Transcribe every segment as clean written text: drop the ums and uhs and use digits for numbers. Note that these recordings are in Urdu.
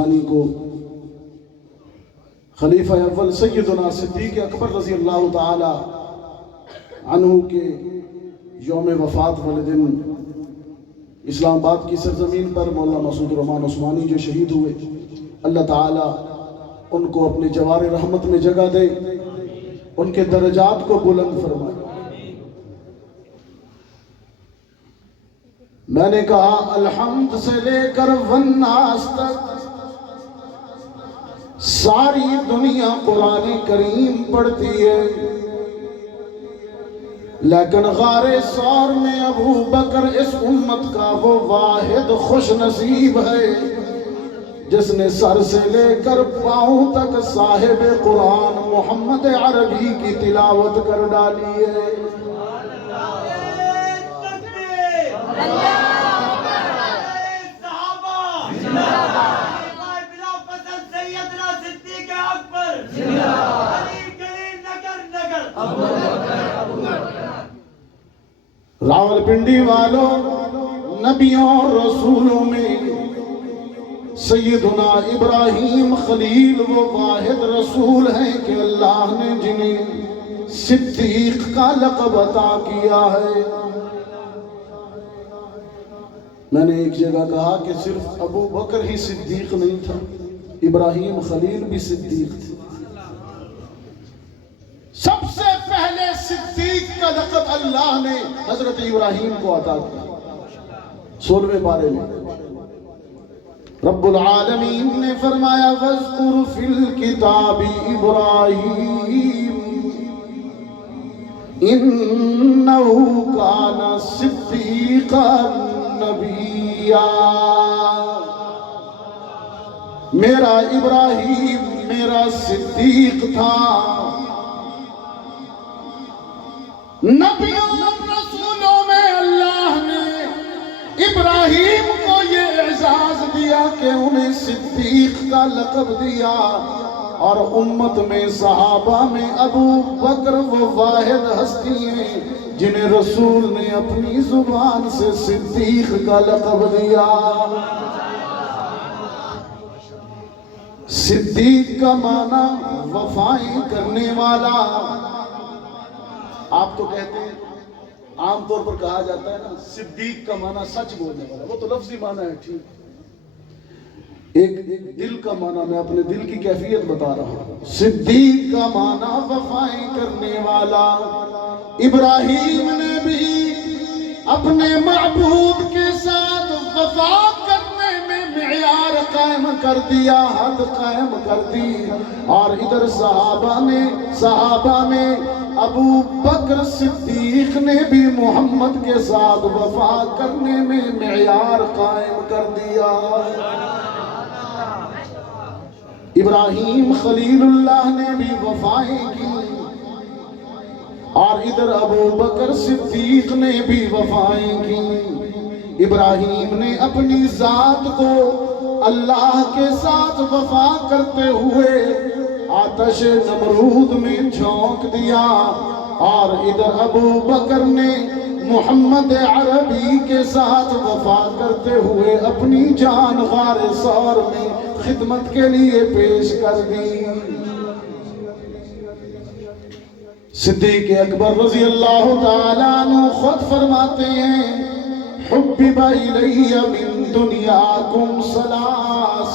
عثمانی کو خلیفہ اول سیدنا صدیق اکبر رضی اللہ تعالی عنہ کے یوم وفات والے دن اسلام آباد کی سرزمین پر مولانا مسعود الرحمان عثمانی جو شہید ہوئے، اللہ تعالی ان کو اپنے جوار رحمت میں جگہ دے، ان کے درجات کو بلند فرمائے۔ میں نے کہا الحمد سے لے کر والناس تک ساری دنیا قرآن کریم پڑھتی ہے، لیکن غار ثور میں ابو بکر اس امت کا وہ واحد خوش نصیب ہے جس نے سر سے لے کر پاؤں تک صاحب قرآن محمد عربی کی تلاوت کر ڈالی ہے۔ راولپنڈی والوں، نبیوں اور رسولوں میں سیدنا ابراہیم خلیل وہ واحد رسول ہیں کہ اللہ نے جنہیں صدیق کا لقب عطا کیا ہے۔ میں نے ایک جگہ کہا کہ صرف ابو بکر ہی صدیق نہیں تھا، ابراہیم خلیل بھی صدیق تھے۔ سب سے پہلے صدیق کا لقب اللہ نے حضرت ابراہیم کو عطا کیا۔ 16ویں پارے میں رب العالمین نے فرمایا وَاذْكُرْ فِي الْكِتَابِ إِبْرَاهِيمَ إِنَّهُ كَانَ صِدِّيقًا نَبِيًّا۔ میرا ابراہیم میرا صدیق تھا۔ نبیوں اور رسولوں میں اللہ نے ابراہیم کو یہ اعزاز دیا کہ انہیں صدیق کا لقب دیا، اور امت میں صحابہ میں ابو بکر وہ واحد ہستی ہیں جنہیں رسول نے اپنی زبان سے صدیق کا لقب دیا۔ صدیق کا معنی وفائیں کرنے والا۔ آپ تو کہتے ہیں، عام طور پر کہا جاتا ہے نا، صدیق کا معنی سچ بولنے والا، وہ تو لفظی معنی ہے، ٹھیک۔ ایک دل کا معنی میں اپنے دل کی کیفیت بتا رہا ہوں۔ صدیق کا معنی وفائیں کرنے والا۔ ابراہیم نے بھی اپنے معبود کے ساتھ وفا کرنے میں معیار قائم کر دیا، حد قائم کر دی، اور ادھر صحابہ میں ابو بکر صدیق نے بھی محمد کے ساتھ وفا کرنے میں معیار قائم کر دیا۔ ابراہیم خلیل اللہ نے بھی وفائیں کی، اور ادھر ابو بکر صدیق نے بھی وفائیں کی۔ ابراہیم نے اپنی ذات کو اللہ کے ساتھ وفا کرتے ہوئے آتش نمرود میں جھونک دیا، اور ادھر ابو بکر نے محمد عربی کے ساتھ وفا کرتے ہوئے اپنی جان غار ثور میں خدمت کے لیے پیش کر دی۔ صدیق اکبر رضی اللہ تعالیٰ عنہ خود فرماتے ہیں حبب الی من دنیاکم ثلاث،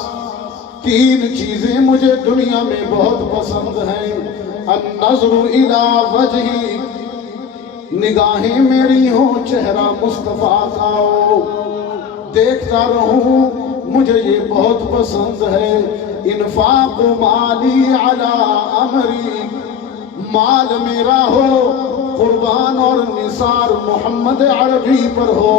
3 چیزیں مجھے دنیا میں بہت پسند ہیں۔ النظر الی وجہی، نگاہیں میری ہوں چہرہ مصطفیٰ کا ہو، دیکھتا رہوں، مجھے یہ بہت پسند ہے۔ انفاق مالی علی امری، مال میرا ہو قربان اور نثار محمد عربی پر ہو،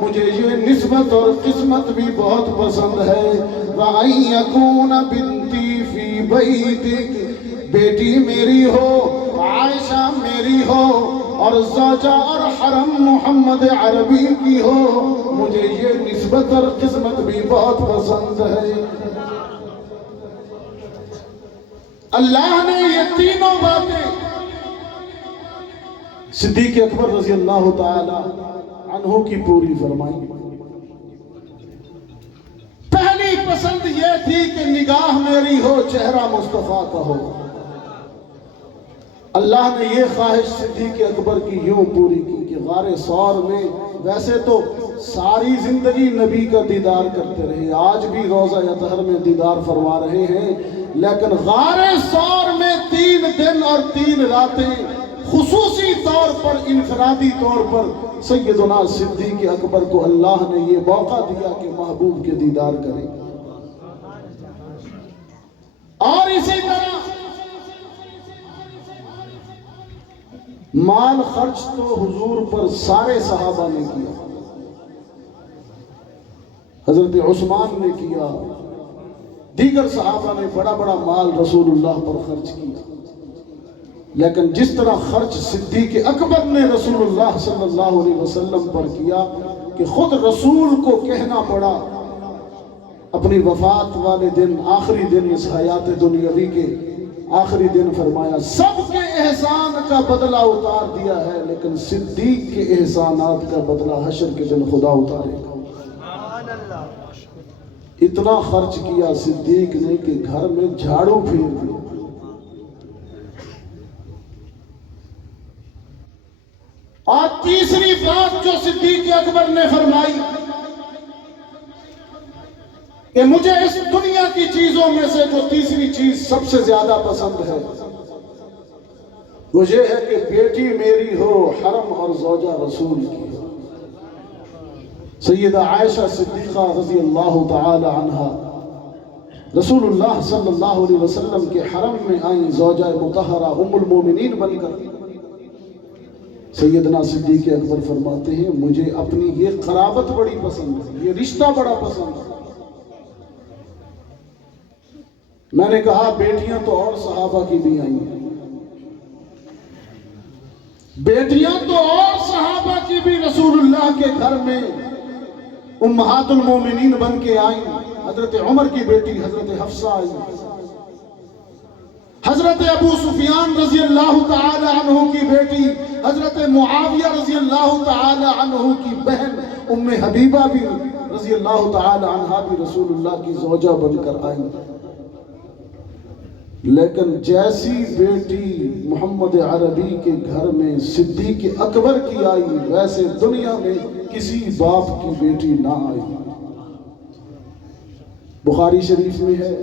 مجھے یہ نسبت اور قسمت بھی بہت پسند ہے۔ وَأَن يَكُونَ بِنْتِي فِي بَيْتِكَ، بیٹی میری ہو، عائشہ میری ہو، اور زوجہ اور حرم محمد عربی کی ہو، مجھے یہ نسبت اور قسمت بھی بہت پسند ہے۔ اللہ نے یہ تینوں باتیں صدیق اکبر رضی اللہ تعالی عنہ کی پوری فرمائی۔ پہلی زندگی پسند یہ تھی کہ نگاہ میری ہو چہرہ مصطفیٰ کا ہو۔ اللہ نے یہ خواہش صدیق اکبر کی یوں پوری کی کہ غار ثور میں ویسے تو ساری زندگی نبی کا دیدار کرتے رہے، آج بھی روضہ اطہر میں دیدار فرما رہے ہیں، لیکن غار ثور میں 3 دن اور 3 راتیں خصوصی طور پر انفرادی طور پر سیدنا صدیق اکبر کو اللہ نے یہ موقع دیا کہ محبوب کے دیدار کریں۔ اور اسی طرح مال خرچ تو حضور پر سارے صحابہ نے کیا، حضرت عثمان نے کیا، دیگر صحابہ نے بڑا بڑا مال رسول اللہ پر خرچ کیا، لیکن جس طرح خرچ صدیق اکبر نے رسول اللہ صلی اللہ علیہ وسلم پر کیا کہ خود رسول کو کہنا پڑا اپنی وفات والے دن، آخری دن اس حیات دنیاوی کے آخری دن، فرمایا سب کے احسان کا بدلہ اتار دیا ہے لیکن صدیق کے احسانات کا بدلہ حشر کے دن خدا اتارے گا۔ اتنا خرچ کیا صدیق نے کہ گھر میں جھاڑو پھیر دیا۔ اور تیسری بات جو صدیق اکبر نے فرمائی کہ مجھے اس دنیا کی چیزوں میں سے جو تیسری چیز سب سے زیادہ پسند ہے وہ یہ ہے کہ بیٹی میری ہو حرم اور زوجہ رسول کی۔ سیدہ عائشہ صدیقہ رضی اللہ تعالی عنہا رسول اللہ صلی اللہ علیہ وسلم کے حرم میں آئیں، زوجہ مطہرہ ام المومنین بن کر۔ سیدنا صدیق اکبر فرماتے ہیں مجھے اپنی یہ قرابت بڑی پسند ہے، یہ رشتہ بڑا پسند ہے۔ میں نے کہا بیٹیاں تو اور صحابہ کی بھی آئیں ہیں، بیٹیاں تو اور صحابہ کی بھی رسول اللہ کے گھر میں امہات المومنین بن کے آئیں۔ حضرت عمر کی بیٹی حضرت حفصہ آئی، حضرت ابو سفیان رضی اللہ تعالی عنہ کی بیٹی حضرت معاویہ رضی اللہ تعالی عنہ کی بہن ام حبیبہ بھی رضی اللہ تعالی عنہ بھی رسول اللہ کی زوجہ بن کر آئیں۔ لیکن جیسی بیٹی محمد عربی کے گھر میں صدیق اکبر کی آئی ویسے دنیا میں کسی باپ کی بیٹی نہ آئی۔ بخاری شریف میں ہے،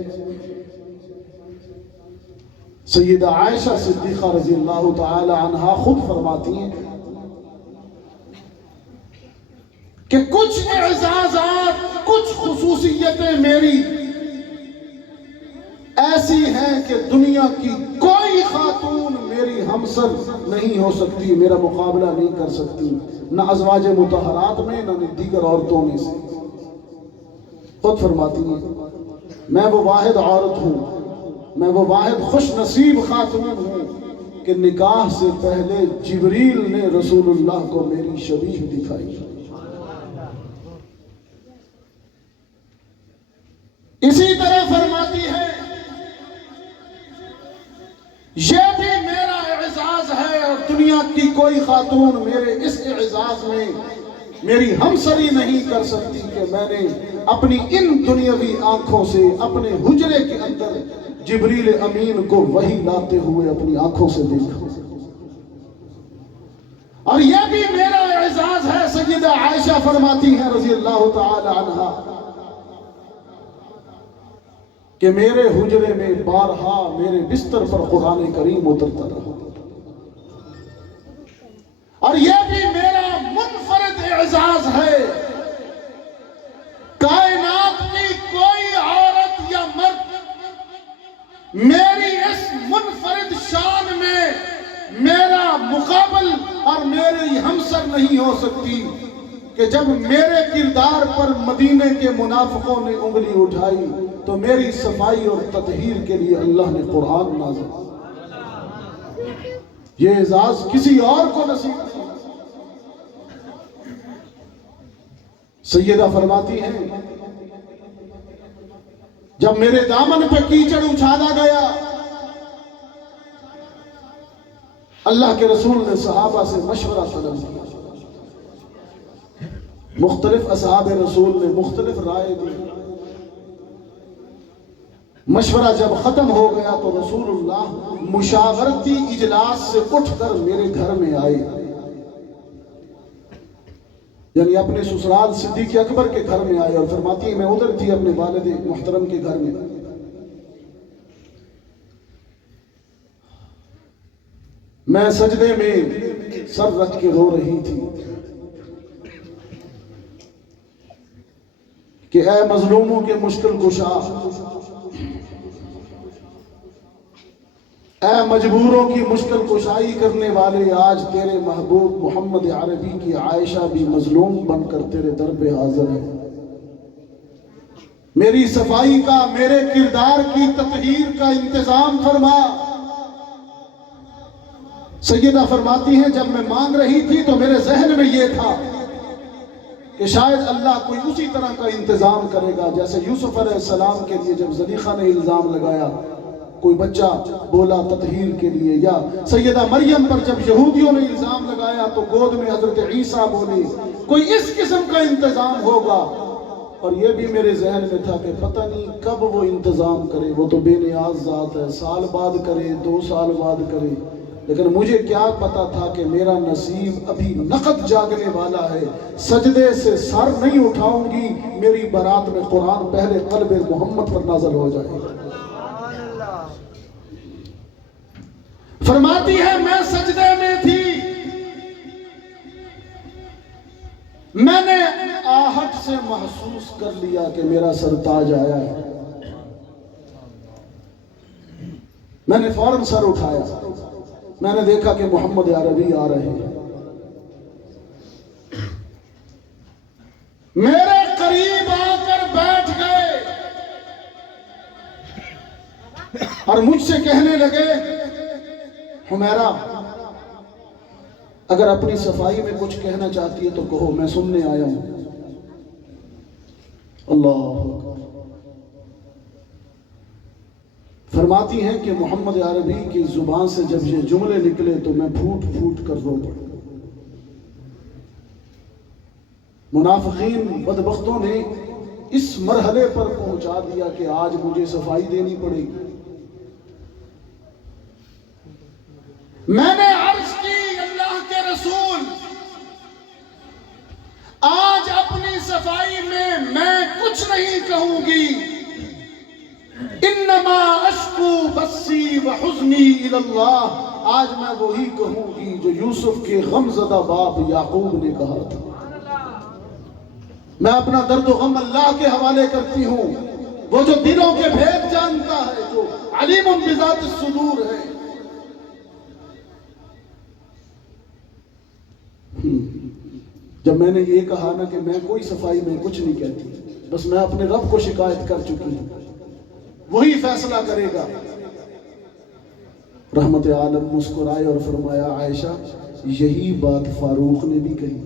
سیدہ عائشہ صدیقہ رضی اللہ تعالی عنہا خود فرماتی ہیں کہ کچھ اعزازات، کچھ خصوصیتیں میری ایسی ہیں کہ دنیا کی کوئی خاتون میری ہمسر نہیں ہو سکتی، میرا مقابلہ نہیں کر سکتی، نہ ازواج مطہرات میں نہ دیگر عورتوں میں سے۔ خود فرماتی ہیں میں وہ واحد عورت ہوں، میں وہ واحد خوش نصیب خاتون ہوں کہ نکاح سے پہلے جبریل نے رسول اللہ کو میری شبیہ دکھائی۔ اسی طرح فرماتی ہے یہ بھی میرا اعزاز ہے اور دنیا کی کوئی خاتون میرے اس اعزاز میں میری ہمسری نہیں کر سکتی کہ میں نے اپنی ان دنیاوی آنکھوں سے اپنے حجرے کے اندر جبریل امین کو وحی لاتے ہوئے اپنی آنکھوں سے دیکھا۔ اور یہ بھی میرا اعزاز ہے، سیدہ عائشہ فرماتی ہیں رضی اللہ تعالی عنہا کہ میرے حجرے میں بارہا میرے بستر پر قرآن کریم اترتا رہا۔ اور یہ بھی میرا منفرد اعزاز ہے، کائنات کی کوئی عورت یا مرد میری اس منفرد شان میں میرا مقابل اور میری ہمسر نہیں ہو سکتی کہ جب میرے کردار پر مدینے کے منافقوں نے انگلی اٹھائی تو میری صفائی اور تطہیر کے لیے اللہ نے قرآن نازل۔ یہ اعزاز کسی اور کو نصیب نہیں۔ سیدہ فرماتی ہیں جب میرے دامن پہ کیچڑ اچھالا گیا اللہ کے رسول نے صحابہ سے مشورہ طلب کیا، مختلف اصحاب رسول نے مختلف رائے دی، مشورہ جب ختم ہو گیا تو رسول اللہ مشاورتی اجلاس سے اٹھ کر میرے گھر میں آئے، یعنی اپنے سسرال صدیق اکبر کے گھر میں آئے، اور فرماتی ہیں میں ادھر تھی اپنے والد محترم کے گھر میں۔ میں سجدے میں سر رکھ کے رو رہی تھی کہ اے مظلوموں کے مشکل کشا، اے مجبوروں کی مشکل کشائی کرنے والے، آج تیرے محبوب محمد عربی کی عائشہ بھی مظلوم بن کر تیرے در پہ حاضر ہے۔ میری صفائی کا، میرے کردار کی تطہیر کا انتظام فرما۔ سیدہ فرماتی ہیں جب میں مانگ رہی تھی تو میرے ذہن میں یہ تھا کہ شاید اللہ کوئی اسی طرح کا انتظام کرے گا جیسے یوسف علیہ السلام کے لیے جب زلیخا نے الزام لگایا، کوئی بچہ بولا تطہیر کے لیے، یا سیدہ مریم پر جب یہودیوں نے الزام لگایا تو گود میں حضرت عیسیٰ بولی، کوئی اس قسم کا انتظام ہوگا۔ اور یہ بھی میرے ذہن میں تھا کہ پتہ نہیں کب وہ انتظام کرے، وہ تو بے نیاز ذات ہے، سال بعد کرے، 2 سال بعد کرے، لیکن مجھے کیا پتا تھا کہ میرا نصیب ابھی نقد جاگنے والا ہے۔ سجدے سے سر نہیں اٹھاؤں گی، میری برات میں قرآن پہلے قلب محمد پر نازل ہو جائے گا۔ فرماتی ہے میں سجدے میں تھی، میں نے آہٹ سے محسوس کر لیا کہ میرا سرتاج آیا ہے۔ میں نے فوراً سر اٹھایا، میں نے دیکھا کہ محمد عربی آ رہے ہیں، میرے قریب آ کر بیٹھ گئے اور مجھ سے کہنے لگے حمیرہ اگر اپنی صفائی میں کچھ کہنا چاہتی ہے تو کہو، میں سننے آیا ہوں۔ اللہ اکبر۔ فرماتی ہیں کہ محمد عربی کی زبان سے جب یہ جملے نکلے تو میں پھوٹ پھوٹ کر رو پڑا۔ منافقین بدبختوں نے اس مرحلے پر پہنچا دیا کہ آج مجھے صفائی دینی پڑے گی۔ میں نے عرض کی اللہ کے رسول، آج اپنی صفائی میں کچھ نہیں کہوں گی، انما اشکو بثی وحزنی الی اللہ، آج میں وہی کہوں گی جو یوسف کے غم زدہ باپ یعقوب نے کہا تھا۔ میں اپنا درد و غم اللہ کے حوالے کرتی ہوں، وہ جو دلوں کے بھید جانتا ہے، جو علیم بذات الصدور ہے۔ جب میں نے یہ کہا نا کہ میں کوئی صفائی میں کچھ نہیں کہتی، بس میں اپنے رب کو شکایت کر چکی ہوں، وہی فیصلہ کرے گا۔ رحمت عالم مسکرائے اور فرمایا عائشہ یہی بات فاروق نے بھی کہی،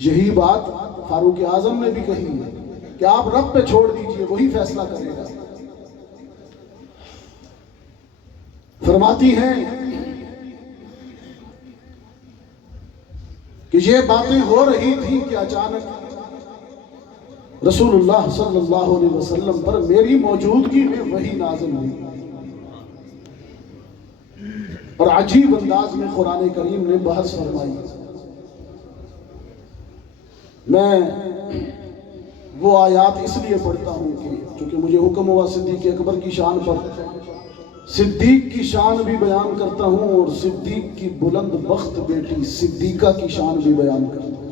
یہی بات فاروق اعظم نے بھی کہی ہے کہ آپ رب پہ چھوڑ دیجئے، وہی فیصلہ کرے گا۔ فرماتی ہیں کہ یہ باتیں ہو رہی تھی کہ اچانک رسول اللہ صلی اللہ علیہ وسلم پر میری موجودگی میں وحی نازل ہوئی، اور عجیب انداز میں قرآن کریم نے بحث فرمائی۔ میں وہ آیات اس لیے پڑھتا ہوں کہ چونکہ مجھے حکم ہوا صدیق اکبر کی شان پر صدیق کی شان بھی بیان کرتا ہوں، اور صدیق کی بلند بخت بیٹی صدیقہ کی شان بھی بیان کرتا ہوں۔